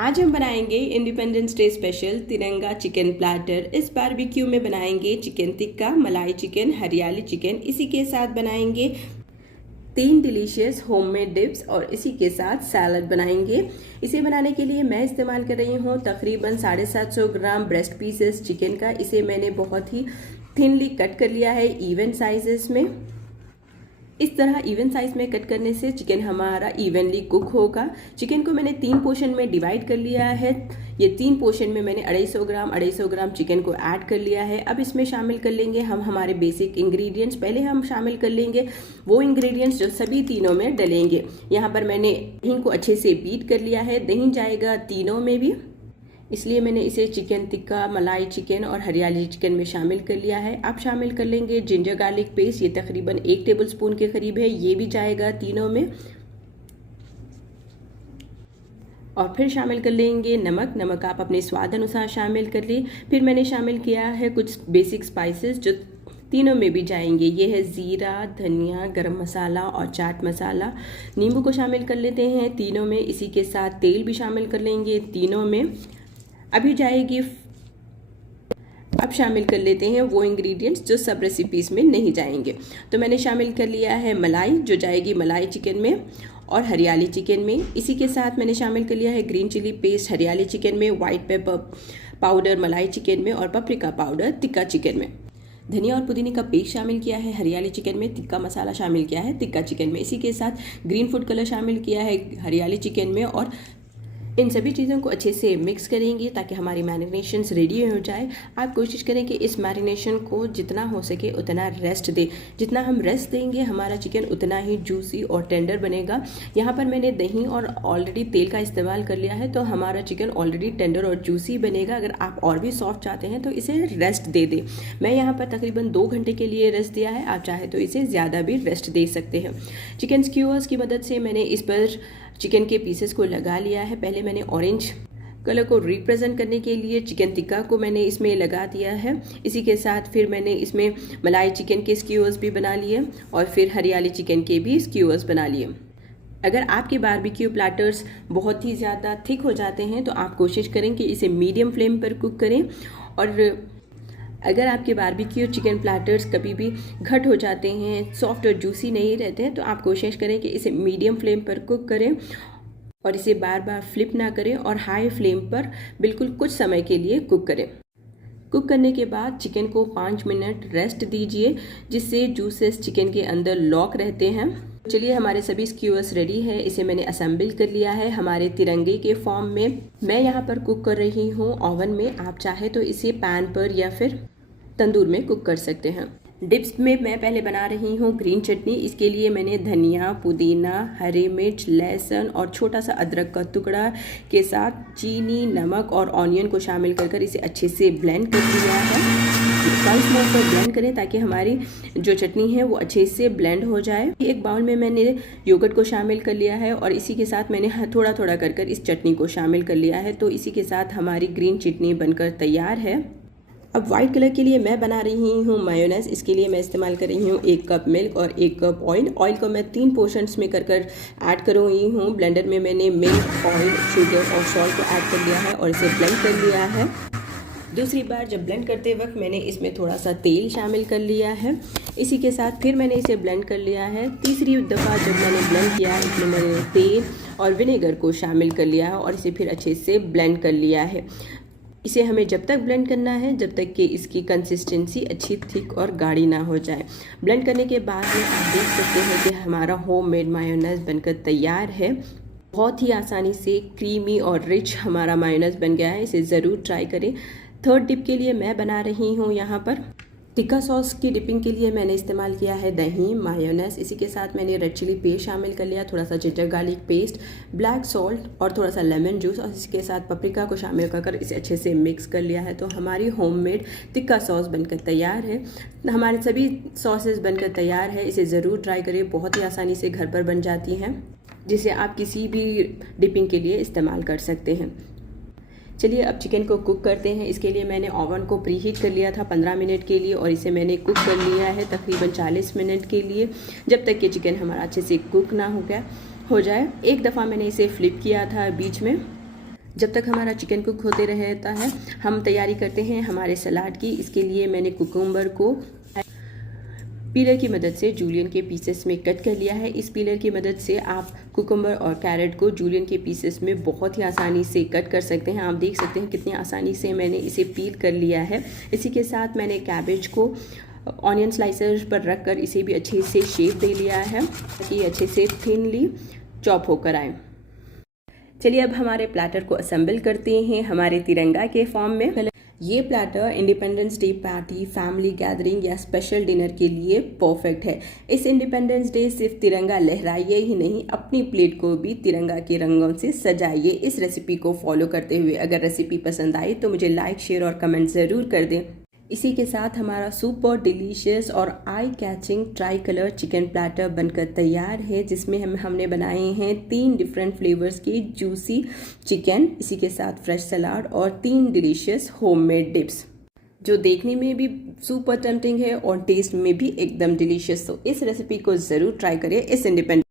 आज हम बनाएंगे इंडिपेंडेंस डे स्पेशल तिरंगा चिकन प्लैटर। इस बारबेक्यू में बनाएंगे चिकन टिक्का, मलाई चिकन, हरियाली चिकन। इसी के साथ बनाएंगे 3 डिलीशियस होममेड डिप्स और इसी के साथ सैलड बनाएंगे। इसे बनाने के लिए मैं इस्तेमाल कर रही हूँ तकरीबन 750 ग्राम ब्रेस्ट पीसेस चिकन का। इसे मैंने बहुत ही थिनली कट कर लिया है इवन साइजेस में। इस तरह इवन साइज में कट करने से चिकन हमारा इवनली कुक होगा। चिकन को मैंने 3 पोर्शन में डिवाइड कर लिया है। ये 3 पोर्शन में मैंने 250 ग्राम चिकन को ऐड कर लिया है। अब इसमें शामिल कर लेंगे हम हमारे बेसिक इंग्रेडिएंट्स। पहले हम शामिल कर लेंगे वो इंग्रेडिएंट्स जो सभी तीनों में डलेंगे। यहाँ पर मैंने दही को अच्छे से बीट कर लिया है। दही जाएगा तीनों में भी, इसलिए मैंने इसे चिकन टिक्का, मलाई चिकन और हरियाली चिकन में शामिल कर लिया है। अब शामिल कर लेंगे जिंजर गार्लिक पेस्ट। ये तकरीबन 1 टेबलस्पून के करीब है। ये भी जाएगा तीनों में। और फिर शामिल कर लेंगे नमक। नमक आप अपने स्वाद अनुसार शामिल कर ली। फिर मैंने शामिल किया है कुछ बेसिक स्पाइसेस जो तीनों में भी जाएंगे। ये है ज़ीरा, धनिया, गरम मसाला और चाट मसाला। नींबू को शामिल कर लेते हैं तीनों में। इसी के साथ तेल भी शामिल कर लेंगे तीनों में। अभी जाएगी, अब शामिल कर लेते हैं वो इंग्रेडिएंट्स जो सब रेसिपीज़ में नहीं जाएंगे। तो मैंने शामिल कर लिया है मलाई, जो जाएगी मलाई चिकन में और हरियाली चिकन में। इसी के साथ मैंने शामिल कर लिया है ग्रीन चिली पेस्ट हरियाली चिकन में, वाइट पेपर पाउडर मलाई चिकन में और पपरिका पाउडर टिक्का चिकन में। धनिया और पुदीने का पेस्ट शामिल किया है हरियाली चिकन में। टिक्का मसाला शामिल किया है टिक्का चिकन में। इसी के साथ ग्रीन फूड कलर शामिल किया है हरियाली चिकन में। और इन सभी चीज़ों को अच्छे से मिक्स करेंगे ताकि हमारी मैरिनेशन रेडी हो जाए। आप कोशिश करें कि इस मैरिनेशन को जितना हो सके उतना रेस्ट दें। जितना हम रेस्ट देंगे हमारा चिकन उतना ही जूसी और टेंडर बनेगा। यहाँ पर मैंने दही और ऑलरेडी तेल का इस्तेमाल कर लिया है, तो हमारा चिकन ऑलरेडी टेंडर और जूसी बनेगा। अगर आप और भी सॉफ्ट चाहते हैं तो इसे रेस्ट दे दें। मैं यहाँ पर तकरीबन 2 घंटे के लिए रेस्ट दिया है। आप चाहे तो इसे ज़्यादा भी रेस्ट दे सकते हैं। चिकन स्क्यूअर्स की मदद से मैंने इस पर चिकन के पीसेस को लगा लिया है। पहले मैंने ऑरेंज कलर को रिप्रेजेंट करने के लिए चिकन टिक्का को मैंने इसमें लगा दिया है। इसी के साथ फिर मैंने इसमें मलाई चिकन के स्क्यूअर्स भी बना लिए और फिर हरियाली चिकन के भी स्क्यूअर्स बना लिए। अगर आपके बारबेक्यू प्लैटर्स बहुत ही ज़्यादा थिक हो जाते हैं तो आप कोशिश करें कि इसे मीडियम फ्लेम पर कुक करें। और अगर आपके बारबेक्यू चिकन प्लैटर्स कभी भी घट हो जाते हैं, सॉफ्ट और जूसी नहीं रहते हैं, तो आप कोशिश करें कि इसे मीडियम फ्लेम पर कुक करें और इसे बार बार फ्लिप ना करें और हाई फ्लेम पर बिल्कुल कुछ समय के लिए कुक करें। कुक करने के बाद चिकन को 5 मिनट रेस्ट दीजिए, जिससे जूसेस चिकन के अंदर लॉक रहते हैं। चलिए, हमारे सभी स्क्यूअर्स रेडी है। इसे मैंने असेंबल कर लिया है हमारे तिरंगे के फॉर्म में। मैं यहाँ पर कुक कर रही हूँ ओवन में। आप चाहे तो इसे पैन पर या फिर तंदूर में कुक कर सकते हैं। डिप्स में मैं पहले बना रही हूँ ग्रीन चटनी। इसके लिए मैंने धनिया, पुदीना, हरी मिर्च, लहसुन और छोटा सा अदरक का टुकड़ा के साथ चीनी, नमक और ऑनियन को शामिल कर इसे अच्छे से ब्लेंड कर लिया है। कम स्मोक पर ब्लेंड करें ताकि हमारी जो चटनी है वो अच्छे से ब्लेंड हो जाए। एक बाउल में मैंने योगर्ट को शामिल कर लिया है और इसी के साथ मैंने थोड़ा थोड़ा कर इस चटनी को शामिल कर लिया है। तो इसी के साथ हमारी ग्रीन चटनी बनकर तैयार है। अब वाइट कलर के लिए मैं बना रही हूँ मायोनेज़। इसके लिए मैं इस्तेमाल कर रही हूँ 1 कप मिल्क और 1 कप ऑयल। ऑयल को मैं 3 पोर्शंस में कर ऐड कर रही हूँ। ब्लेंडर में मैंने मिल्क, ऑयल, शुगर और सॉल्ट को ऐड कर लिया है और इसे ब्लेंड कर लिया है। दूसरी बार जब ब्लेंड करते वक्त मैंने इसमें थोड़ा सा तेल शामिल कर लिया है। इसी के साथ फिर मैंने इसे ब्लेंड कर लिया है। तीसरी दफ़ा जब मैंने ब्लेंड किया इसमें मैंने तेल और विनेगर को शामिल कर लिया है और इसे फिर अच्छे से ब्लेंड कर लिया है। इसे हमें जब तक ब्लेंड करना है जब तक कि इसकी कंसिस्टेंसी अच्छी थिक और गाढ़ी ना हो जाए। ब्लेंड करने के बाद में आप देख सकते हैं कि हमारा होममेड मायोनेज़ बनकर तैयार है। बहुत ही आसानी से क्रीमी और रिच हमारा मायोनेज़ बन गया है। इसे ज़रूर ट्राई करें। थर्ड डिप के लिए मैं बना रही हूँ यहाँ पर टिक्का सॉस की डिपिंग के लिए मैंने इस्तेमाल किया है दही, मायोनेज़। इसी के साथ मैंने रेड चिली पेस्ट शामिल कर लिया, थोड़ा सा ginger garlic paste, black salt और थोड़ा सा लेमन जूस और इसके साथ पपरिका को शामिल कर इसे अच्छे से मिक्स कर लिया है। तो हमारी होममेड टिक्का सॉस बनकर तैयार है। हमारे सभी सॉसेस बनकर तैयार है। इसे ज़रूर ट्राई करिए। बहुत ही आसानी से घर पर बन जाती हैं, जिसे आप किसी भी डिपिंग के लिए इस्तेमाल कर सकते हैं। चलिए अब चिकन को कुक करते हैं। इसके लिए मैंने ओवन को प्रीहीट कर लिया था 15 मिनट के लिए और इसे मैंने कुक कर लिया है तकरीबन 40 मिनट के लिए, जब तक कि चिकन हमारा अच्छे से कुक ना हो जाए। एक दफ़ा मैंने इसे फ्लिप किया था बीच में जब तक हमारा चिकन कुक होते रहता है हम तैयारी करते हैं हमारे सलाद की। इसके लिए मैंने कुकुम्बर को पीलर की मदद से जूलियन के पीसेस में कट कर लिया है। इस पीलर की मदद से आप कुकुम्बर और कैरेट को जूलियन के पीसेस में बहुत ही आसानी से कट कर सकते हैं। आप देख सकते हैं कितनी आसानी से मैंने इसे पील कर लिया है। इसी के साथ मैंने कैबेज को ऑनियन स्लाइसर पर रख कर इसे भी अच्छे से शेप दे लिया है ताकि अच्छे से थिनली चॉप होकर आए। चलिए अब हमारे प्लेटर को असेंबल करते हैं हमारे तिरंगा के फॉर्म में। ये platter independence day party, family gathering या स्पेशल डिनर के लिए परफेक्ट है। इस इंडिपेंडेंस डे सिर्फ तिरंगा लहराइए ही नहीं, अपनी प्लेट को भी तिरंगा के रंगों से सजाइए। इस रेसिपी को फॉलो करते हुए अगर रेसिपी पसंद आई तो मुझे लाइक, शेयर और कमेंट ज़रूर कर दें। इसी के साथ हमारा सुपर डिलीशियस और eye catching try colour chicken platter बनकर तैयार है, जिसमें हमने बनाए हैं 3 डिफरेंट फ्लेवर्स के जूसी चिकन, इसी के साथ फ्रेश सलाद और 3 डिलीशियस होममेड डिप्स, जो देखने में भी सुपर टेम्पटिंग है और टेस्ट में भी एकदम डिलीशियस। तो इस रेसिपी को ज़रूर ट्राई करें। इस इंडिपेंडेंट